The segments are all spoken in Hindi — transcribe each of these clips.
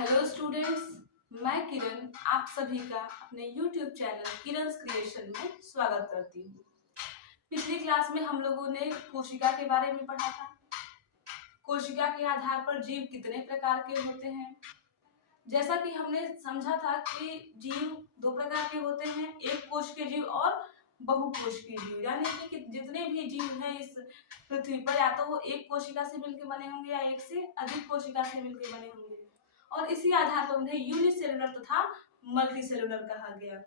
हेलो स्टूडेंट्स, मैं किरण आप सभी का अपने YouTube चैनल किरण's क्रिएशन में स्वागत करती हूँ। पिछली क्लास में हम लोगों ने कोशिका के बारे में पढ़ा था। कोशिका के आधार पर जीव कितने प्रकार के होते हैं। जैसा कि हमने समझा था कि जीव दो प्रकार के होते हैं, एक कोश के जीव और बहुकोशिकीय जीव। यानी कि जितने भी जीव हैं इस पृथ्वी पर, या तो वो एक कोशिका से मिलकर बने होंगे या एक से अधिक कोशिका से मिलकर बने होंगे, और इसी आधार पर उन्हें यूनिसेलुलर तथा मल्टीसेलुलर कहा गया।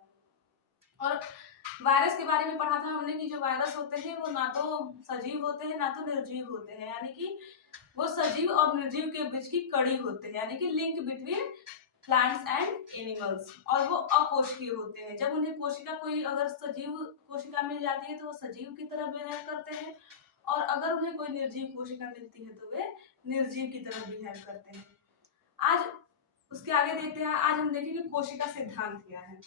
और वायरस के बारे में पढ़ा था हमने कि जो वायरस होते हैं वो ना तो सजीव होते हैं ना तो निर्जीव होते हैं, यानी कि वो सजीव और निर्जीव के बीच की कड़ी होते हैं, यानी कि link between plants and animals. और वो अकोशिकीय होते हैं। जब उन्हें कोशिका कोई अगर सजीव कोशिका मिल जाती है तो वो सजीव की तरह बिहेव करते हैं, और अगर उन्हें कोई निर्जीव कोशिका मिलती है तो वे निर्जीव की तरह बिहेव करते हैं। आज उसके आगे देखते हैं। आज हम देखेंगे कोशिका सिद्धांत क्या है।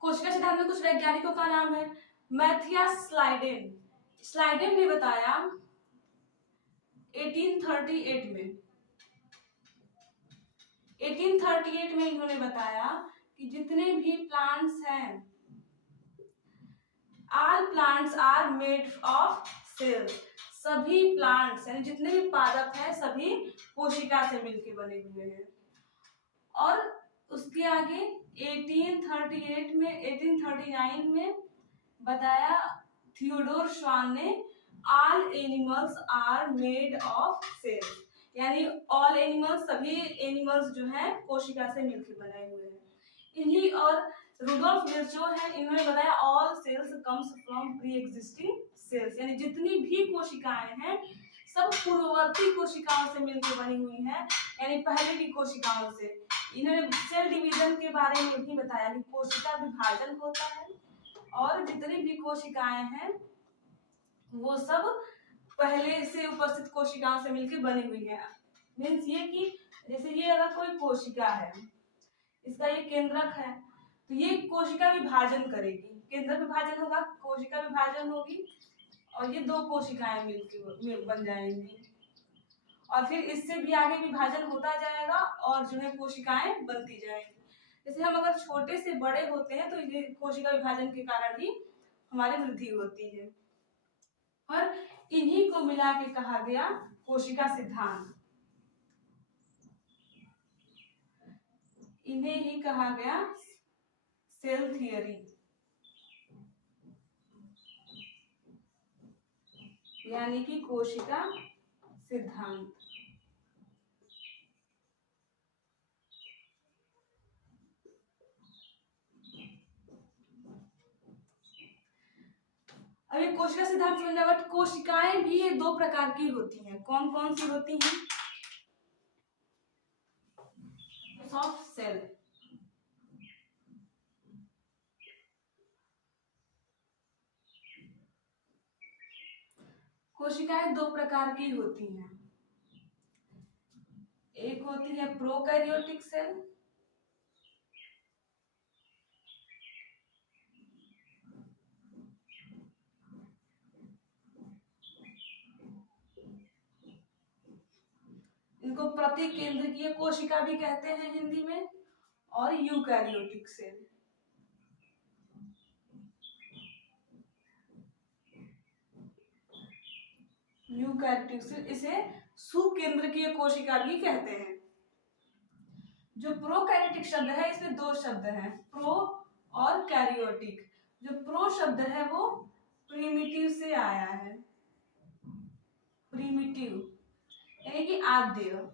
कोशिका सिद्धांत में कुछ वैज्ञानिकों का नाम है मैथियास स्लाइडेन। स्लाइडेन ने बताया 1838 में 1838 में इन्होंने बताया कि जितने भी प्लांट्स हैं, all plants are made of cells। सभी प्लांट्स यानी जितने भी पादप हैं सभी कोशिका से मिलकर बने हुए हैं। और उसके आगे 1838 में 1839 में बताया थियोडोर श्वान ने all animals are made of cells, यानी ऑल एनिमल्स सभी एनिमल्स जो हैं कोशिका से मिलकर बने हुए हैं। इन्हीं और रुडोल्फ विर्चो है, इन्होंने बताया all sales comes from pre existing cells, यानी जितनी भी कोशिकाएं हैं सब पूर्ववर्ती कोशिकाओं से मिलकर बनी हुई हैं, यानी पहले की कोशिकाओं से। इन्होंने सेल डिवीजन के बारे में भी बताया कि कोशिका विभाजन होता है और जितनी भी कोशिकाएं हैं वो सब पहले से उपस्थित कोशिकाओं से मिलकर बनी हुई है। मीन्स ये कि जैसे ये अगर कोई कोशिका है, इसका ये केंद्रक है, तो ये कोशिका विभाजन करेगी, केंद्रक विभाजन होगा, कोशिका विभाजन होगी, और ये दो कोशिकाएं मिलकर बन जाएंगी, और फिर इससे भी आगे विभाजन होता जाएगा और जो है कोशिकाएं बनती जाएंगी। जैसे हम अगर छोटे से बड़े होते हैं तो ये कोशिका विभाजन के कारण ही हमारी वृद्धि होती है। और इन्हीं को मिला के कहा गया कोशिका सिद्धांत। इन्हें ही कहा गया सेल थियरी, यानी कि कोशिका सिद्धांत। अभी कोशिका सिद्धांत समझना, बट कोशिकाएं भी ये दो प्रकार की होती हैं। कौन कौन सी होती हैं? सॉफ्ट सेल, कोशिकाएं दो प्रकार की होती हैं। एक होती है प्रोकैरियोटिक सेल, इनको प्रतिकेंद्रकीय कोशिका भी कहते हैं हिंदी में, और यूकैरियोटिक सेल। यूकैरियोटिक सेल इसे सुकेंद्रकीय कोशिका भी कहते हैं। जो प्रोकैरियोटिक शब्द है इसमें दो शब्द हैं, प्रो और कैरियोटिक। जो प्रो शब्द है वो प्रिमिटिव से आया है, प्रिमिटिव यानी कि आद्य,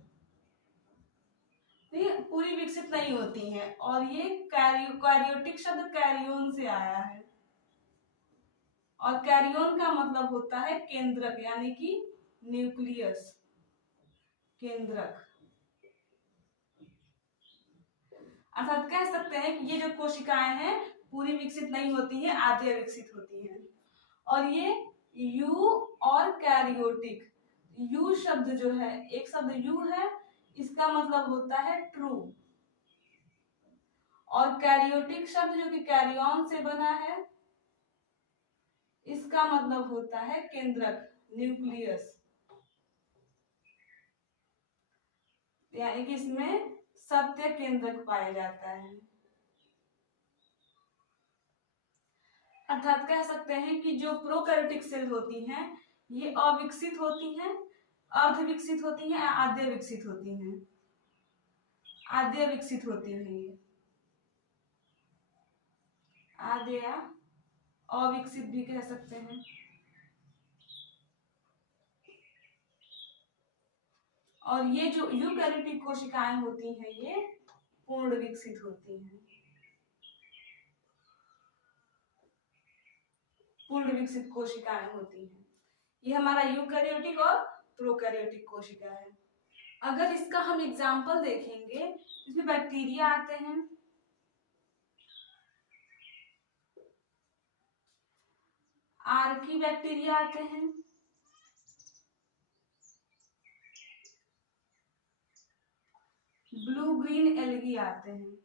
ये पूरी विकसित नहीं होती हैं। और ये कैरियोटिक शब्द कैरियोन से आया है, और कैरियोन का मतलब होता है केंद्रक, यानी कि न्यूक्लियस, केंद्रक। अर्थात कह सकते हैं कि ये जो कोशिकाएं हैं पूरी विकसित नहीं होती हैं, आधे विकसित होती हैं। और ये यू और कैरियोटिक, यू शब्द जो है, एक शब्द यू है, इसका मतलब होता है ट्रू, और कैरियोटिक शब्द जो कि कैरियन से बना है, इसका मतलब होता है केंद्रक, न्यूक्लियस। यानी कि इसमें सत्य केंद्रक पाया जाता है। अर्थात कह सकते हैं कि जो प्रोकैरियोटिक सेल होती हैं ये अविकसित होती हैं, अर्ध विकसित होती हैं, आद्य विकसित होती हैं। आद्य विकसित होती हैं ये, आद्य या अविकसित भी कह सकते हैं। और ये जो यूकैरियोटिक कोशिकाएं होती हैं ये पूर्ण विकसित होती हैं, पूर्ण विकसित कोशिकाएं होती हैं। ये हमारा यूकैरियोटिक और प्रोकैरियोटिक कोशिका है। अगर इसका हम एग्जाम्पल देखेंगे, इसमें बैक्टीरिया आते हैं, आर्की बैक्टीरिया आते हैं, ब्लू ग्रीन एल्गी आते हैं।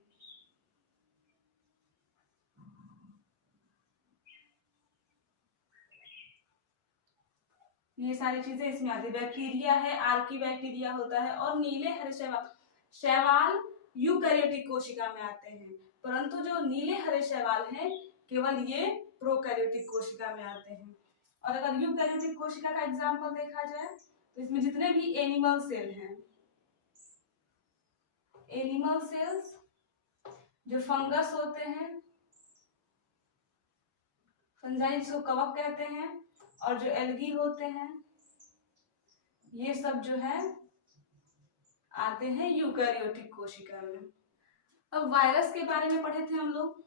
ये सारी चीजें इसमें आती है। बैक्टीरिया है, आर्की बैक्टीरिया होता है, और नीले हरे शैवाल यूकैरियोटिक कोशिका में आते हैं। परंतु जो नीले हरे शैवाल हैं केवल ये प्रोकैरियोटिक कोशिका में आते हैं। और अगर यूकैरियोटिक कोशिका का एग्जाम्पल देखा जाए तो इसमें जितने भी एनिमल सेल हैं, एनिमल सेल्स, जो फंगस होते हैं, फंजाई जिसको कवक कहते हैं, और जो एल्गी होते हैं, ये सब जो है आते हैं यूकैरियोटिक कोशिका में। अब वायरस के बारे में पढ़े थे हम लोग।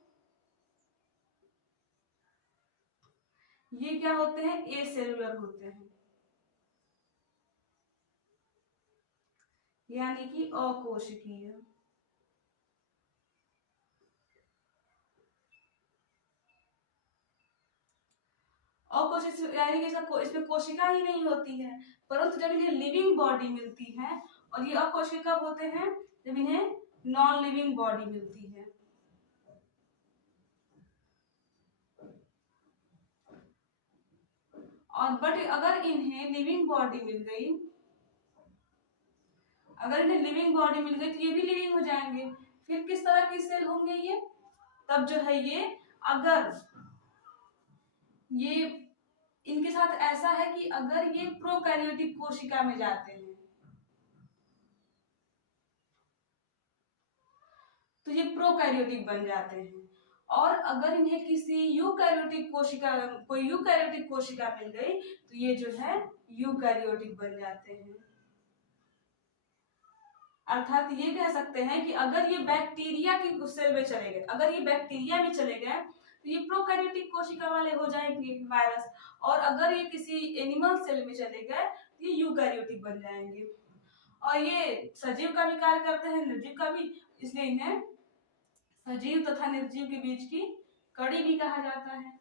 ये क्या होते हैं? एसेलुलर होते हैं, यानी कि अकोशिकीय। अकोशिकीय यानी कि इसमें कोशिका ही नहीं होती है, परंतु जब इन्हें लिविंग बॉडी मिलती है, और ये अकोशिकीय कब होते हैं? जब इन्हें नॉन लिविंग बॉडी मिलती है। और बट अगर इन्हें लिविंग बॉडी मिल गई, अगर इन्हें लिविंग बॉडी मिल गई तो ये भी लिविंग हो जाएंगे। फिर किस तरह की सेल होंगे ये? तब जो है ये, अगर ये इनके साथ ऐसा है कि अगर ये प्रोकैरियोटिक कोशिका में जाते हैं तो ये प्रोकैरियोटिक बन जाते हैं, और अगर इन्हें किसी यूकैरियोटिक कोशिका, कोई यूकैरियोटिक कोशिका मिल गई तो ये जो है यूकैरियोटिक बन जाते हैं। अर्थात ये कह सकते हैं कि अगर ये बैक्टीरिया की सेल में चले गए, अगर ये बैक्टीरिया में चले गए तो ये प्रोकैरियोटिक कोशिका वाले हो जाएंगे वायरस, और अगर ये किसी एनिमल सेल में चले गए तो ये यूकैरियोटिक बन जाएंगे। और ये सजीव का भी कार्य करते हैं, निर्जीव का भी, इसलिए इन्हें सजीव तथा निर्जीव के बीच की कड़ी भी कहा जाता है।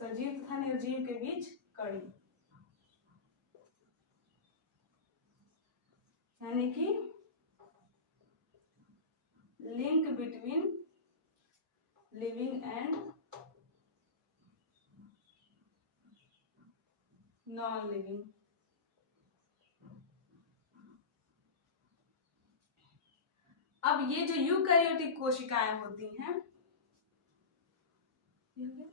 सजीव तथा निर्जीव के बीच कड़ी, यानी कि link between living and non living. अब ये जो यूकैरियोटिक कोशिकाएं होती हैं,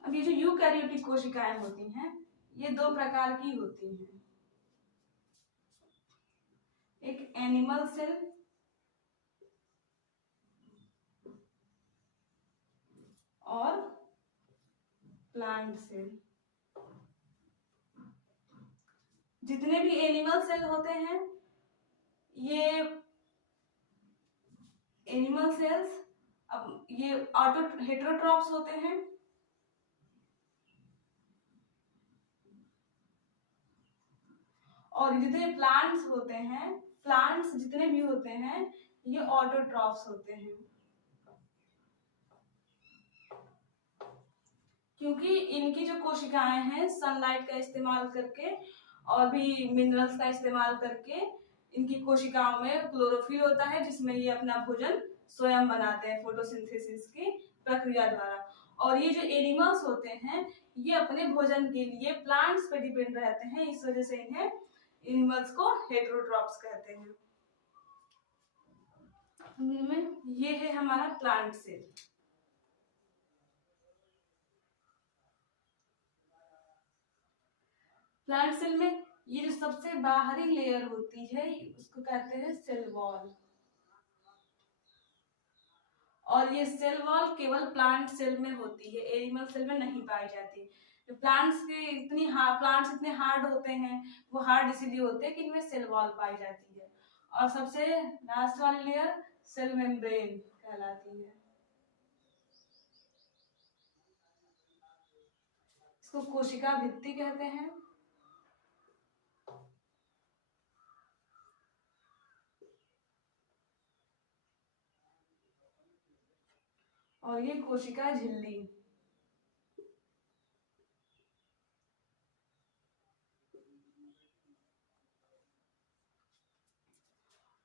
अब ये जो यूकैरियोटिक कोशिकाएं होती हैं ये दो प्रकार की होती हैं, एक एनिमल सेल और प्लांट सेल। जितने भी एनिमल सेल होते हैं ये एनिमल सेल्स, अब ये ऑटो हेटेरोट्रॉप्स होते हैं, और जितने प्लांट्स होते हैं, प्लांट्स जितने भी होते हैं ये ऑटोट्रॉप्स होते हैं, क्योंकि इनकी जो कोशिकाएं हैं सनलाइट का इस्तेमाल करके और भी मिनरल्स का इस्तेमाल करके इनकी कोशिकाओं में क्लोरोफिल होता है, जिसमें ये अपना भोजन स्वयं बनाते हैं फोटोसिंथेसिस की प्रक्रिया द्वारा। और ये जो एनिमल्स होते हैं ये अपने भोजन के लिए प्लांट्स पे डिपेंड रहते हैं, इस वजह से इन्हें एनिमल्स को हेटेरोट्रॉप्स कहते हैं। ये है हमारा प्लांट सेल। प्लांट सेल में ये जो सबसे बाहरी लेयर होती है उसको कहते हैं सेल वॉल, और ये सेल वॉल केवल प्लांट सेल में होती है, एनिमल सेल में नहीं पाई जाती। प्लांट्स इतने हार्ड होते हैं, वो हार्ड इसीलिए होते हैं कि इनमें सेल वॉल पाई जाती है। और सबसे लास्ट वाली लेयर सेल मेम्ब्रेन कहलाती है। इसको कोशिका भित्ति कहते हैं। और ये कोशिका झिल्ली।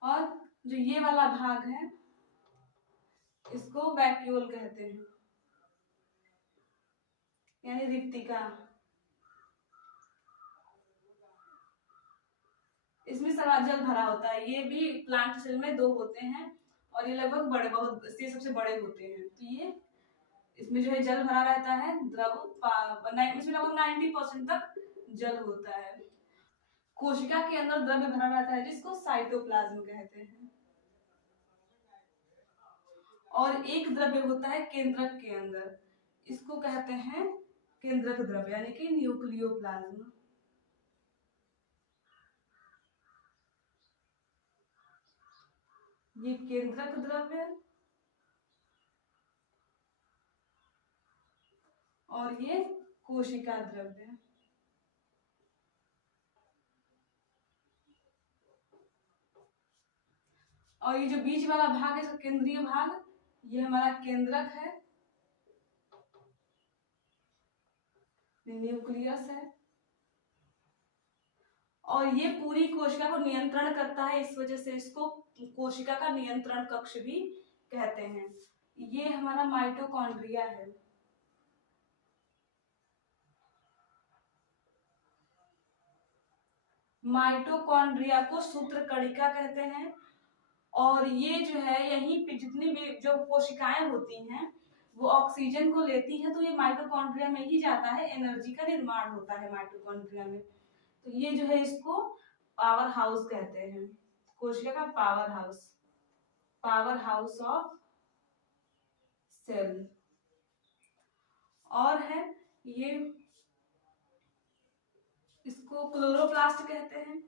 और जो ये वाला भाग है इसको वैक्यूल कहते हैं, यानी रिक्तिका। इसमें सारा जल भरा होता है। ये भी प्लांट सेल में 2 होते हैं और ये लगभग बहुत सबसे बड़े होते हैं। तो ये इसमें जो है जल भरा रहता है, द्रव इसमें लगभग 90% तक जल होता है। कोशिका के अंदर द्रव्य भरा रहता है जिसको साइटोप्लाज्म कहते हैं। और एक द्रव्य होता है केंद्रक के अंदर, इसको कहते हैं केंद्रक द्रव्य यानी कि न्यूक्लियोप्लाज्म। ये केंद्रक द्रव्य और ये कोशिका द्रव्य। और ये जो बीच वाला भाग है इसका केंद्रीय भाग, ये हमारा केंद्रक है, न्यूक्लियस है। और ये पूरी कोशिका को नियंत्रण करता है, इस वजह से इसको कोशिका का नियंत्रण कक्ष भी कहते हैं। ये हमारा माइटोकॉन्ड्रिया है। माइटोकॉन्ड्रिया को सूत्रकणिका कहते हैं। और ये जो है यहीं पे जितनी भी जो कोशिकाएं होती हैं वो ऑक्सीजन को लेती हैं, तो ये माइटोकॉन्ड्रिया में ही जाता है, एनर्जी का निर्माण होता है माइटोकॉन्ड्रिया में। तो ये जो है इसको पावर हाउस कहते हैं, कोशिका का पावर हाउस ऑफ सेल। और है ये, इसको क्लोरोप्लास्ट कहते हैं।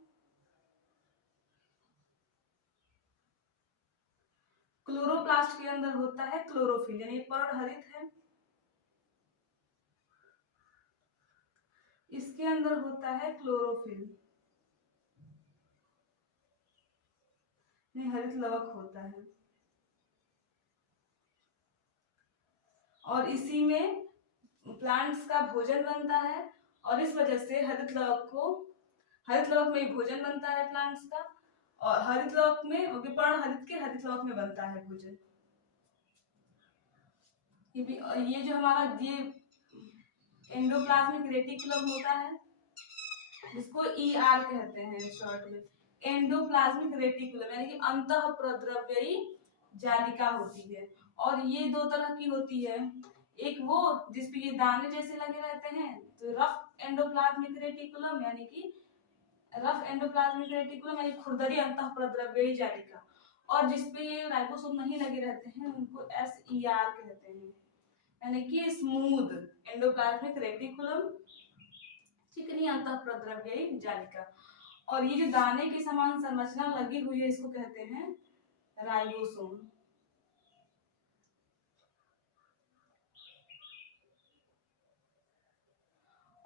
क्लोरोप्लास्ट के अंदर होता है क्लोरोफिल, यानी पर्णहरित है। इसके अंदर होता है क्लोरोफिल, हरित लवक होता है। और इसी में प्लांट्स का भोजन बनता है, और इस वजह से हरित लवक में ही भोजन बनता है प्लांट्स का, और हरित लवक में विपर्ण हरित के हरित लवक में बनता है भोजन। ये जो हमारा ये एंडोप्लाज्मिक रेटिकुलम होता है जिसको ER कहते हैं शॉर्ट में, एंडोप्लाज्मिक रेटिकुलम यानी कि अंतःप्रद्रव्यी जालिका होती है। और ये 2 तरह की होती है, एक वो जिसपे ये दाने जैसे लगे रहते हैं तो रफ एंडोप्लाज्मिक रेटिकुलम यानी खुरदरी अंतःप्रद्रव्यी जालिका, और जिसपे ये राइबोसोम नहीं लगे रहते हैं उनको SER कहते हैं, यानी कि स्मूथ एंडोप्लाज्मिक रेटिकुलम, चिकनी अंतःप्रद्रव्यी जालिका। और ये जो दाने के समान संरचना लगी हुई है इसको कहते हैं राइबोसोम।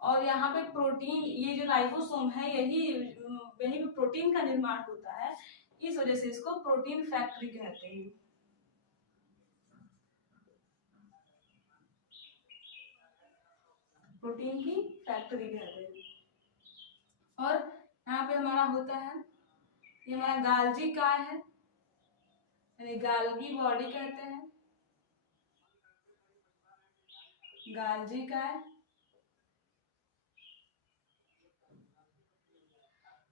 और यहाँ पे प्रोटीन, ये जो राइबोसोम है यही प्रोटीन का निर्माण होता है, इस वजह से इसको प्रोटीन फैक्ट्री कहते हैं। प्रोटीन की फैक्ट्री कहते हैं। और यहाँ पे हमारा होता है, ये हमारा गाल्जी काय है, यानी गाल्गी बॉडी कहते हैं। गाल्जी काय।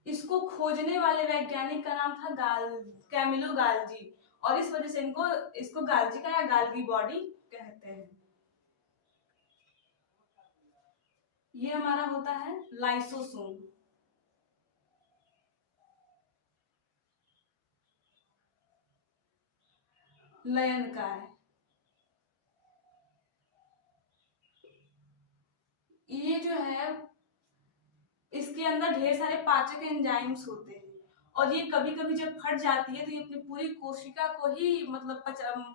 इसको खोजने वाले वैज्ञानिक का नाम था कैमिलो गाल्जी, और इस वजह से इसको गाल्जी का या गाल्गी बॉडी कहते हैं। ये हमारा होता है लाइसोसोम। लयनकाय, ये जो है इसके अंदर ढेर सारे पाचक एंजाइम्स होते हैं, और ये कभी कभी जब फट जाती है तो ये अपनी पूरी कोशिका को ही मतलब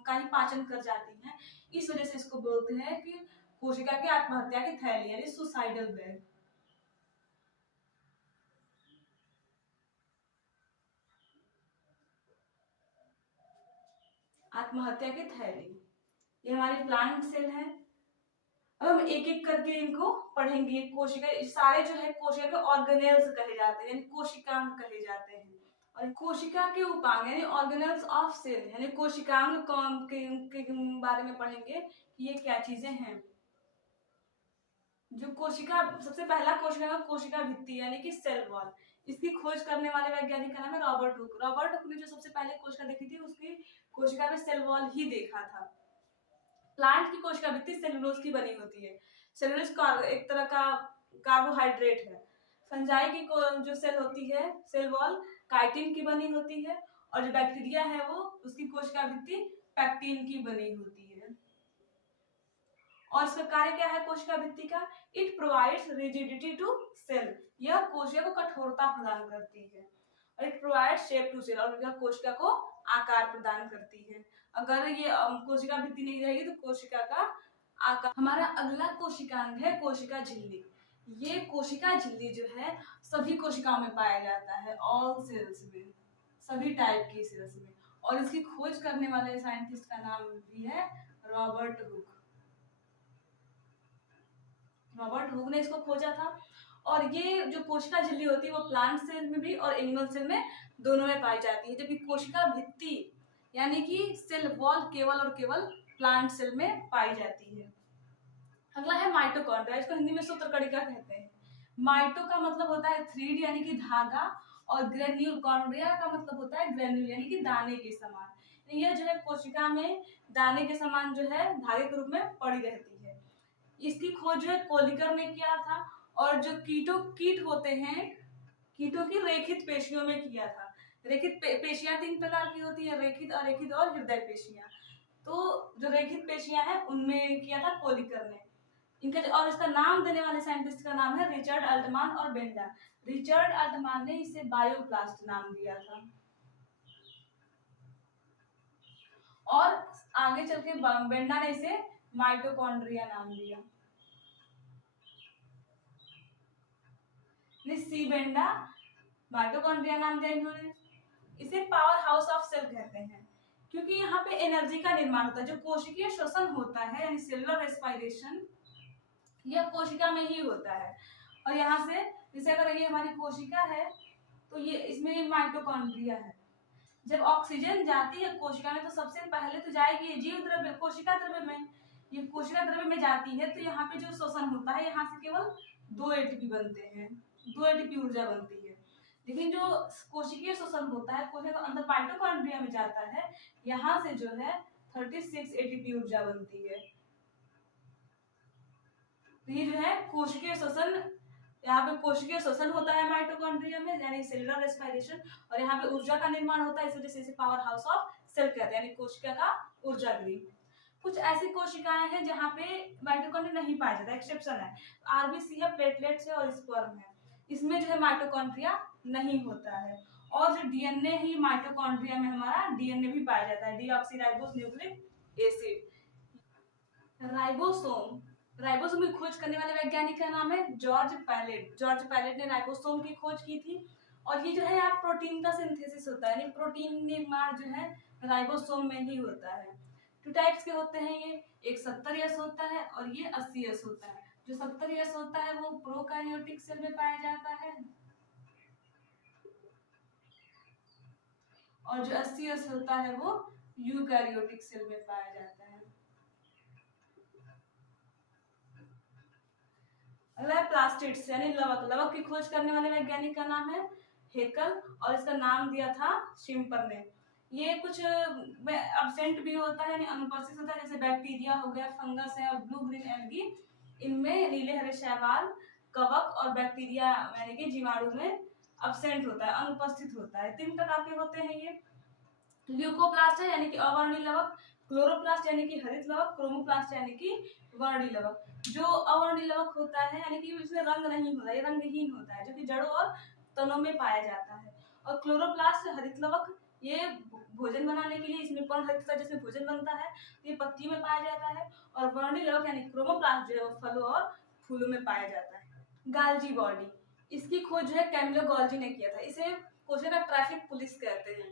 का ही पाचन कर जाती है। इस वजह से इसको बोलते हैं कि कोशिका की आत्महत्या की थैली, यानी सुसाइडल बैग। आत्महत्या की थैली, ये हमारी प्लांट सेल है। अब हम एक एक करके इनको पढ़ेंगे। कोशिका, सारे जो है कोशिका के ऑर्गेनेल्स कहे जाते हैं, यानी कोशिकांग कहे जाते हैं। और कोशिका के उपांग यानी ऑर्गेनेल्स ऑफ सेल, यानी कोशिकांग के बारे में पढ़ेंगे कि ये क्या चीजें हैं। जो कोशिका, सबसे पहला कोशिका भित्ति यानी कि सेल वॉल, इसकी खोज करने वाले वैज्ञानिक का नाम है रॉबर्ट हुक। रॉबर्ट हुक ने जो सबसे पहले कोशिका देखी थी, उसकी कोशिका में सेल वॉल ही देखा था। प्लांट की कोशिका भित्ति सेलुलोज की बनी होती है। सेलुलोज एक तरह का कार्बोहाइड्रेट है। फंजाई की जो सेल होती है, सेल वॉल काइटिन की बनी होती है, और जो बैक्टीरिया है वो उसकी कोशिका भित्ति पैक्टिन की बनी होती है। और इसका कार्य क्या है कोशिका भित्ति का? It provides rigidity to cell, यह कोशिका को कठोरता प्रदान करती है। और it provides shape to cell, और यह कोशिका को आकार प्रदान करती है। अगर ये कोशिका भित्ति नहीं रहेगी तो कोशिका का आकार। हमारा अगला कोशिकांग है कोशिका झिल्ली। ये कोशिका झिल्ली जो है सभी कोशिकाओं में पाया जाता है, ऑल सेल्स में, सभी टाइप की सेल्स में। और इसकी खोज करने वाले साइंटिस्ट का नाम भी है रॉबर्ट हुक। रॉबर्ट हुक ने इसको खोजा था। और ये जो कोशिका झिल्ली होती है वो प्लांट सेल में भी और एनिमल सेल में दोनों में पाई जाती है, जबकि कोशिका भित्ति यानी कि सेल वॉल केवल और केवल प्लांट सेल में पाई जाती है। अगला है माइटोकॉन्ड्रिया, इसको हिंदी में सूत्रकणिका कहते हैं। माइटो का मतलब होता है थ्रीड यानी कि धागा, और ग्रेन्यूल कॉन्ड्रिया का मतलब होता है ग्रेन्यूल यानी कि दाने के समान। यह जो है कोशिका में दाने के समान जो है धागे के रूप में पड़ी रहती है। इसकी खोज जो है कोलिकर ने किया था, और जो कीट होते हैं, कीटों की रेखित पेशियों में किया था। रेखित पेशियां तीन प्रकार की होती है, रेखित, अरेखित और हृदय पेशियां। तो जो रेखित पेशियां हैं उनमें किया था कोलिकर ने। इनका और इसका नाम देने वाले साइंटिस्ट का नाम है रिचर्ड अल्टमान और बेंडा। रिचर्ड अल्टमान ने इसे बायोप्लास्ट नाम दिया था, और आगे चल के बेंडा ने इसे माइटोकॉन्ड्रिया नाम दिया। सी बेंडा, माइटोकॉन्ड्रिया नाम दिया इन्होंने। इसे पावर हाउस ऑफ सेल कहते हैं, क्योंकि यहाँ पे एनर्जी का निर्माण होता है। जो कोशिकीय श्वसन होता है यानी सेलुलर रेस्पिरेशन, यह कोशिका में ही होता है। और यहाँ से जैसे अगर ये हमारी कोशिका है तो ये इसमें माइटोकॉन्ड्रिया है। जब ऑक्सीजन जाती है कोशिका में तो सबसे पहले तो जाएगी जीव द्रव्य कोशिका द्रव्य में। ये कोशिका द्रव्य में जाती है तो यहाँ पे जो शोषण होता है, यहाँ से केवल 2 एटीपी बनते हैं, 2 एटीपी ऊर्जा बनती है। लेकिन जो कोशिकीय शोषण होता है कोशिका के अंदर माइटोकॉन्ड्रिया में जाता है, यहाँ से जो है 36 एटीपी ऊर्जा बनती है। तो ये जो है कोशिकीय श्वसन, यहाँ पे कोशिकीय श्वसन होता है माइटोकॉन्ड्रिया में यानी सेलुलर रेस्पिरेशन, और यहाँ पे ऊर्जा का निर्माण होता है, इस वजह से इसे पावर हाउस ऑफ सेल कहते हैं, यानी कोशिका का ऊर्जा गृह। कुछ ऐसी कोशिकाएं हैं जहाँ पे माइटोकॉन्ड्रिया नहीं पाया जाता, एक्सेप्शन है। आरबीसी है, प्लेटलेट्स है और स्पर्म है, इसमें जो है माइटोकॉन्ड्रिया नहीं होता है। और जो डीएनए ही माइटोकॉन्ड्रिया में हमारा डीएनए भी पाया जाता है, deoxyribose nucleic acid. Ribosome, ribosome की खोज करने वाले वैज्ञानिक का नाम है जॉर्ज पैलेट। जॉर्ज पैलेट ने राइबोसोम की खोज की थी। और ये जो है आप प्रोटीन का सिंथेसिस होता है, यानी प्रोटीन निर्माण जो है राइबोसोम में ही होता है। 2 टाइप्स के होते हैं ये, एक 70S होता है और ये 80S होता है। जो 70S होता है वो प्रोकैरियोटिक सेल में पाया जाता है, और जो 80S होता है वो यूकैरियोटिक सेल में पाया जाता है। प्लास्टिड्स यानी लवक। लवक की खोज करने वाले वैज्ञानिक का नाम है हेकल और इसका नाम दिया था शिम्पर ने। ये कुछ अब्सेंट भी होता है यानी अनुपस्थित होता है, जैसे बैक्टीरिया हो गया, फंगस है और ब्लू ग्रीन एल्गी, इनमें नीले हरे शैवाल, कवक और बैक्टीरिया यानी कि जीवाणु में अब्सेंट होता है, अनुपस्थित होता है। 3 प्रकार के होते हैं ये। ल्यूकोप्लास्ट है यानी कि अवर्णी लवक, क्लोरोप्लास्ट यानी कि हरित लवक, क्रोमोप्लास्ट यानी कि वर्णी लवक। जो अवर्णी लवक होता है यानी कि इसमें रंग नहीं होता, ये रंगहीन होता है, जो कि जड़ों और तनों में पाया जाता है। और क्लोरोप्लास्ट हरित लवक, ये भोजन बनाने के लिए इसमें पर्णहरित जिसमें भोजन बनता है, ये पत्तियों में पाया जाता है। और वर्णी लवक यानी क्रोमोप्लास्ट जो है वो फलों और फूलों में पाया जाता है। गाल्जी बॉडी, इसकी खोज जो है कैमिलो गॉल्जी ने किया था। इसे क्वेश्चन का ट्रैफिक पुलिस कहते हैं।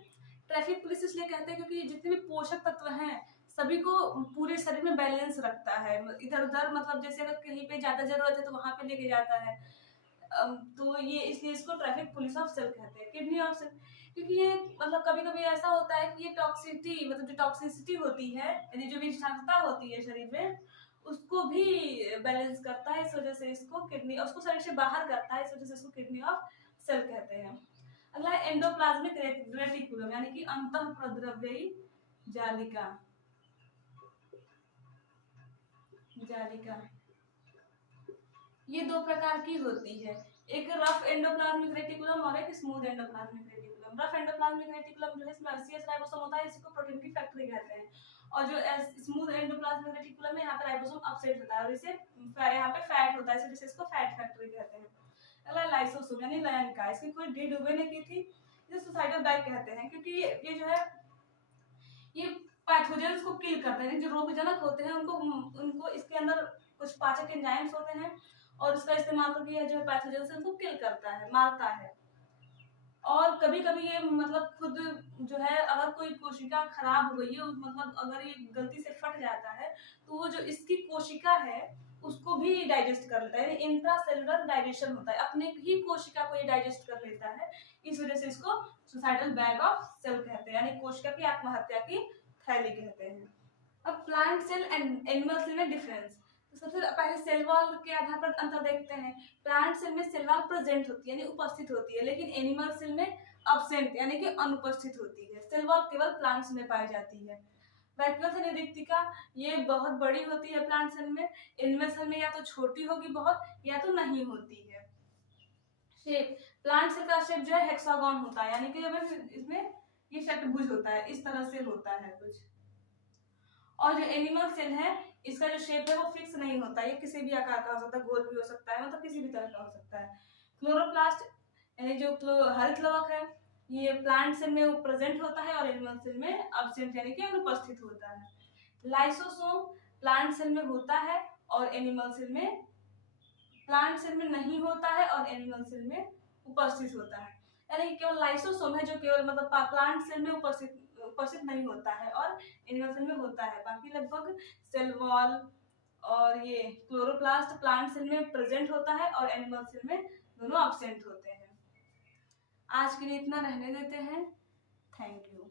ट्रैफिक पुलिस इसलिए कहते हैं क्योंकि जितने भी पोषक तत्व हैं सभी को पूरे शरीर में बैलेंस रखता है। इधर उधर मतलब जैसे अगर कहीं पे ज्यादा जरूरत है तो वहां पे लेके जाता है। तो ये इसलिए इसको ट्रैफिक पुलिस ऑफ सेल कहते हैं। किडनी ऑफ सेल, क्योंकि ये मतलब कभी कभी ऐसा होता है कि ये टॉक्सिसिटी मतलब जो टॉक्सिसिटी होती है यानी जो भी विषाक्तता होती है शरीर में उसको भी बैलेंस करता है, इस वजह से इसको किडनी, उसको शरीर से बाहर करता है, इस वजह से इसको किडनी ऑफ सेल कहते हैं। अगला है एंडोप्लाज्मिक रेटिकुलम यानी कि अंतःप्रद्रव्यी जालिका। ये 2 प्रकार की होती है, एक रफ एंडोप्लाज्मिक रेटिकुलम और एक smooth endoplasmic reticulum. Rough endoplasmic reticulum जो है इसमें CS राइबोसोम होता है, इसको प्रोटीन की फैक्ट्री कहते हैं। और जो स्मूथ एंडोप्लाज्मिक रेटिकुलम है यहाँ पे राइबोसोम अपसेट होता है और इसे यहाँ पे फैट होता है, इसलिए इसको फैट फैक्ट्री कहते हैं। अगला लाइसोसोम यानी लयन का, इसकी कोई डी डुबे ने की थी, इसे सुसाइडल बैग कहते हैं क्योंकि ये जो है ये पैथोजेंस को किल करते हैं, जो रोगजनक होते हैं उनको इसके अंदर कुछ पाचक एंजाइम्स होते हैं और उसका इस्तेमाल करके ये जो पैथोजेंस है उनको किल करता है, मारता है। और कभी कभी ये मतलब खुद जो है अगर कोई कोशिका खराब हो गई है मतलब अगर ये गलती से फट जाता है तो वो जो इसकी कोशिका है उसको भी डाइजेस्ट कर लेता है, इंट्रासेलुलर डाइजेशन होता है, अपने ही कोशिका को ये डाइजेस्ट कर लेता है। इस वजह से इसको सुसाइडल बैग ऑफ सेल कहते हैं यानी कोशिका की आत्महत्या की थैली कहते हैं। अब plant cell and animal cell में डिफरेंस, तो सबसे पहले सेल वॉल के आधार पर अंतर देखते हैं। प्लांट सेल में सेल वॉल प्रेजेंट होती है यानी उपस्थित होती है, लेकिन एनिमल सेल में अब्सेंट यानी कि अनुपस्थित होती है। सेल वॉल केवल प्लांट्स में पाई जाती है। वैक्यूल सेल रिक्तिका, ये बहुत बड़ी होती है प्लांट सेल में, एनिमल सेल में या तो छोटी होगी बहुत या तो नहीं होती है। शेप, प्लांट सेल का शेप जो है हेक्सागोन होता है यानी कि इसमें ये षट्भुज होता है, इस तरह से होता है कुछ। और जो एनिमल सेल है इसका जो शेप है वो फिक्स नहीं होता, ये किसी भी आकार का हो सकता है, गोल भी हो सकता है, मतलब किसी भी तरह का हो सकता है। क्लोरोप्लास्ट यानी जो हरित लवक है ये प्लांट सेल में प्रेजेंट होता है और एनिमल सेल में एब्सेंट यानी कि अनुपस्थित होता है। लाइसोसोम प्लांट सेल में होता है और एनिमल सेल में, प्लांट सेल में नहीं होता है और एनिमल सेल में उपस्थित होता है। यानी कि केवल लाइसोसोम है जो केवल मतलब प्लांट सेल में उपस्थित नहीं होता है और एनिमल सेल में होता है, बाकी लगभग सेल वॉल और ये क्लोरोप्लास्ट प्लांट सेल में प्रेजेंट होता है और एनिमल सेल में दोनों एब्सेंट होते हैं। आज के लिए इतना रहने देते हैं। Thank you.